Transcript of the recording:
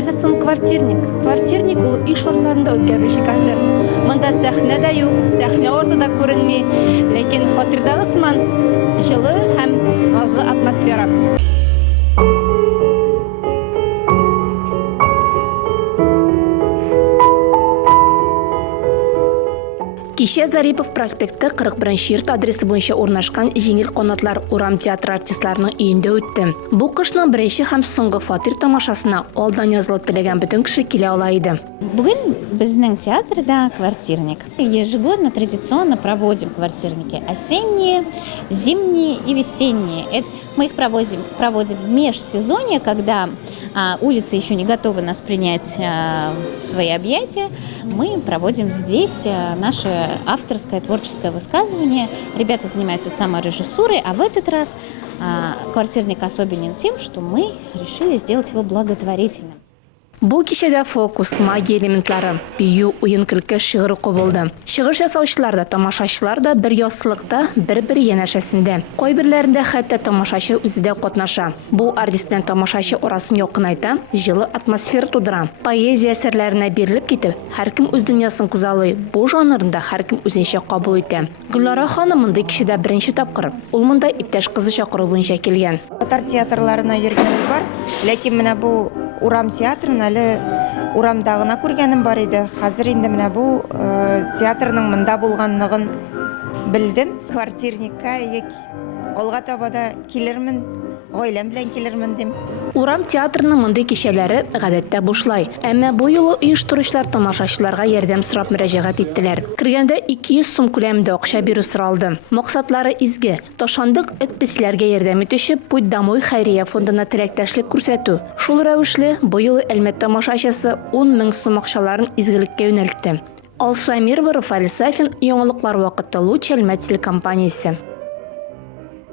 нәрсә соң квартирник? Квартирник ул иш орыннарында үткәрелүче концерт. Монда сәхнә дә юк, сәхнә ортада күренми, ләкин фатирдагы сыман җылы һәм назлы атмосфера. Кичә Зарипов проспекты 41 йорт адресы буенча урнашкан Җиңел канатлар урам театры артистларының өендә үтте. Бу кышның беренче һәм соңгы фатир тамашасына алдан язылып теләгән бөтен кеше килә ала иде. Бүгін біздің театрда квартирник. Ежегодно традиционно проводим квартирники. Осенние, зимние и весенние. Мы их проводим в межсезонье, когда улицы еще не готовы нас принять в свои объятия. Мы проводим здесь наше авторское творческое высказывание. Ребята занимаются саморежиссурой, а в этот раз квартирник особенен тем, что мы решили сделать его благотворительным. Бу кичәдә фокус, магия элементлары, бию, уен көлке, шигырь кубылды. Шигырь ясаучылар да, тамашачылар да бер ясылыкта, бер янәшәсендә. Кайберләрендә хәтта тамашачы үзе дә катнаша. Бу артист белән тамашачы арасын якынайта, җылы атмосфера тудыра. Поэзия әсәрләренә бирелеп китеп, һәркем үз дөньясын күзаллый. Бу жанрында һәркем үзенчә кабул итә. Гөлнара ханым монда кичәдә беренче тапкыр. Ул монда иптәш кызы чакыру буенча килгән. Татар театрларына йөргәнем бар, ләкин менә бу урам театрын әле урамдагына күргәнем бар иде. Хәзер инде менә бу театрның монда булганлыгын белдем. Квартирникка алга таба да килермен, гаиләм белән килермен дим. Урам театрының мондай кичәләре гадәттә бушлай. Әмма бу юлы оештыручылар тамашачыларга ярдәм сорап мөрәҗәгать иттеләр. Кергәндә 200 сум күләмендә акча бирү соралды. Максатлары изге. Ташандык эт-песләргә ярдәм итүче Путь домой хәйрия фондына теләктәшлек күрсәтү. Шул рәвешле бу юлы Әлмәт тамашачысы 10 мең сум акчаларын изгелеккә юнәлтте. Алсу Әмирова, Рафаэль Сафин, яңалыклар вакыты Луч Әлмәт телекомпаниясе.